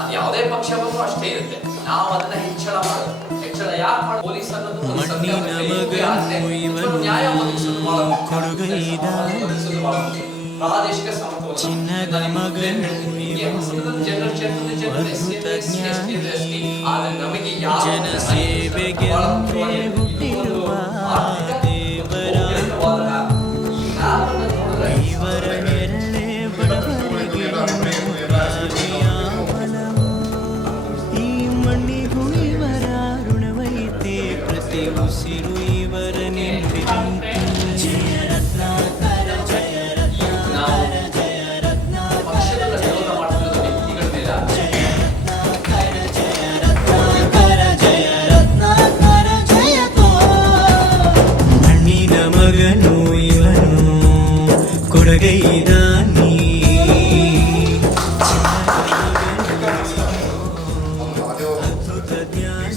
ಅದು ಯಾವುದೇ ಪಕ್ಷ ಬಂದರೂ ಅಷ್ಟೇ ಇರುತ್ತೆ. ನಾವು ಅದನ್ನ ಹೆಚ್ಚಳ ಮಾಡೋದು. ಹೆಚ್ಚಳ ಯಾಕೆ ಮಾಡಿ ಪೊಲೀಸ್ ಅನ್ನೋದು ನ್ಯಾಯ ಒದಗಿಸೋದು ಬಹಳ ಮುಖ್ಯ. ಪ್ರಾದೇಶಿಕ ಸಮತೋಲನ ನಮಗೆ ಜನಸೇವೆಗೆ ಉಸಿರು ಇವರ ನೆನಪಿದಂತೆ. ಜಯ ರತ್ನಾಕರ ಜಯ ರತ್ನಾಕರ ಜಯ ರತ್ನಾಕರ ವಿರೋಧ ಮಾಡುತ್ತಿರುವ ವ್ಯಕ್ತಿಗಳ ಮೇಲೆ ಜಯ ರತ್ನಾಕರ ಜಯ ರತ್ನಾಕರ ಜಯ ರತ್ನಾಕರ ಜಯತೋ. ಮಣ್ಣಿನ ಮಗನು ಇವನು ಕೊಡಗೈದಾನಿ. ಅದ್ಭುತ ಜ್ಞಾನಿ.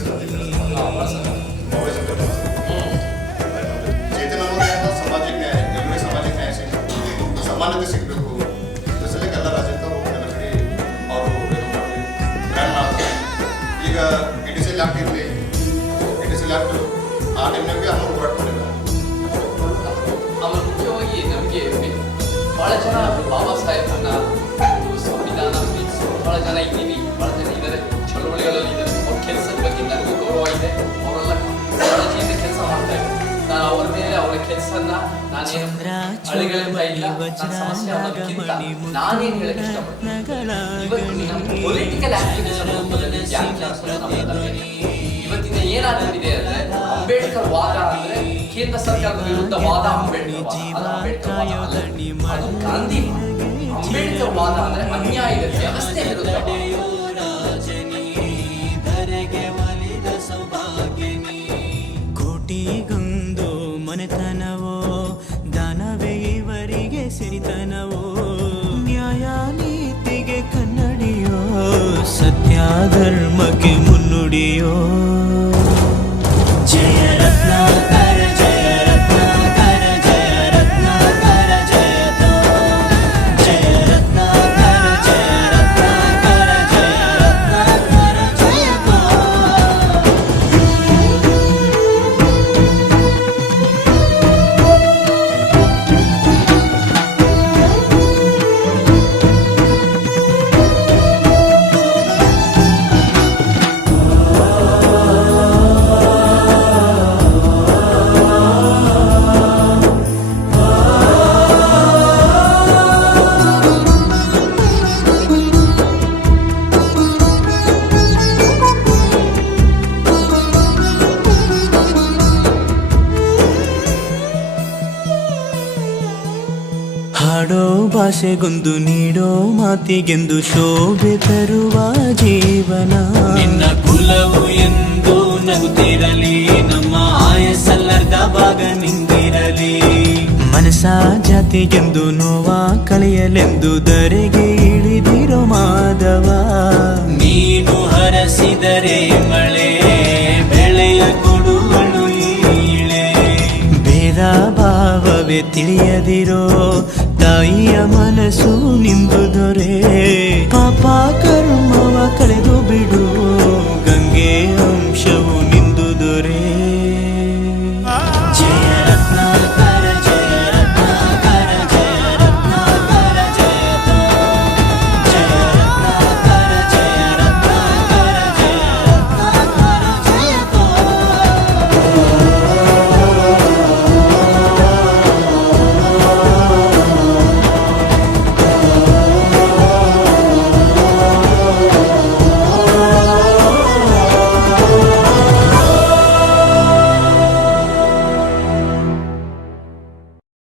ಸಮಾನತೆ ಸಿಗಬೇಕು. ಎಲ್ಲ ರಾಜ್ಯದವರು ಎಲ್ಲ ಕಡೆ ಅವರು ಬ್ರ್ಯಾಂಡ್ ಮಾಡ್ತಾರೆ. ಈಗ ಡಿಜಿಟಲ್ ಆ್ಯಕ್ಟ್ ಇರಲಿ, ಡಿಜಿಟಲ್ ಆ್ಯಕ್ಟ್ ಆ ಟೈಮ್ನಾಗೆ ಅವರು ಹೋರಾಟ ಮಾಡಿದ್ದಾರೆ. ಆಮೇಲೆ ಮುಖ್ಯವಾಗಿ ನಮಗೆ ಭಾಳ ಜನ ಬಾಬಾ ಸಾಹೇಬ್ರನ್ನ ಸಂವಿಧಾನ ಭಾಳ ಜನ ಇದ್ದೀವಿ, ಭಾಳ ಜನ ಇದ್ದಾರೆ, ಚಳವಳಿಗಳಲ್ಲಿ ಇದ್ದಾರೆ. ಅವ್ರ ಕೆಲಸದ ಬಗ್ಗೆ ನನಗೂ ಗೌರವ ಇದೆ. ಅವರೆಲ್ಲ ಕಾಳಜಿಯಿಂದ ಕೆಲಸ ಮಾಡ್ತಾ ಇದ್ದಾರೆ. ನಾನು ಅವರ ಮೇಲೆ ಅವರ ಕೆಲಸನ ನಾನೇನು ಅಳಿಗಳಂತ ಇಲ್ಲ. ಸಮಸ್ಯೆ ಅನ್ನೋದಕ್ಕಿಂತ ನಾನೇನು ಹೇಳಕ್ಕೆ ಇಷ್ಟಪಡ್ತೀನಿ, ಇವತ್ತು ನಮ್ಮ ಪೊಲಿಟಿಕಲ್ ಆಕ್ಟಿವಿಸಮ್ ರೂಪದಲ್ಲಿ ಇವತ್ತಿನ ಏನಾಗ್ತಿದೆ ಅಂದ್ರೆ, ಅಂಬೇಡ್ಕರ್ ವಾದ ಅಂದ್ರೆ ಕೇಂದ್ರ ಸರ್ಕಾರದ ವಿರುದ್ಧ ವಾದ ಅಂಬೇಡ್ಕರ್ ವಾದ ಅಲ್ಲ. ಅದು ಗಾಂಧಿ ಅಂಬೇಡ್ಕರ್ ವಾದ ಅಂದ್ರೆ ಅನ್ಯಾಯದ ವ್ಯವಸ್ಥೆ ವಿರುದ್ಧ. ಕೋಟಿಗೊಂದು ಮನೆತನವೋ ದಾನವೇ ಇವರಿಗೆ ಸಿರಿತನವೋ. ನ್ಯಾಯ ನೀತಿಗೆ ಕನ್ನಡಿಯೋ ಸತ್ಯ ಧರ್ಮಕ್ಕೆ ಮುನ್ನುಡಿಯೋ. ಜಯ ರತ್ನಾಕರ ಜಯ ರತ್ನಾಕರ ಜಯ ರತ್ನಾಕರ ಜಯತೋ. ಜಯ ರತ್ನಾಕರ ಜಯ ರತ್ನಾಕರ ಜಯ ರತ್ನಾಕರ ಜಯತೋ. ಹಾಡೋ ಭಾಷೆಗೊಂದು ನೀಡೋ ಮಾತಿಗೆಂದು ಶೋಭೆ ತರುವ ಜೀವನ. ನಿನ್ನ ಕುಲವು ಎಂದು ನಗುತ್ತಿರಲಿ, ನಮ್ಮ ಆಯಸ್ಸಲ್ಲರ್ಧ ಭಾಗ ನಿಂದಿರಲಿ. ಮನಸ ಜಾತಿಗೆಂದು ನೋವ ಕಳೆಯಲೆಂದು ಧರೆಗೆ ಇಳಿದಿರೋ ಮಾಧವ. ನೀನು ಹರಸಿದರೆ ಮಳೆ ಬೆಳೆಯ ಕೊಡುವಳು ಈಳೆ. ಭೇದ ಭಾವವೇ ತಿಳಿಯದಿರೋ ತಾಯಿಯ ಮನಸ್ಸು ನಿಂದು ದೊರೆ.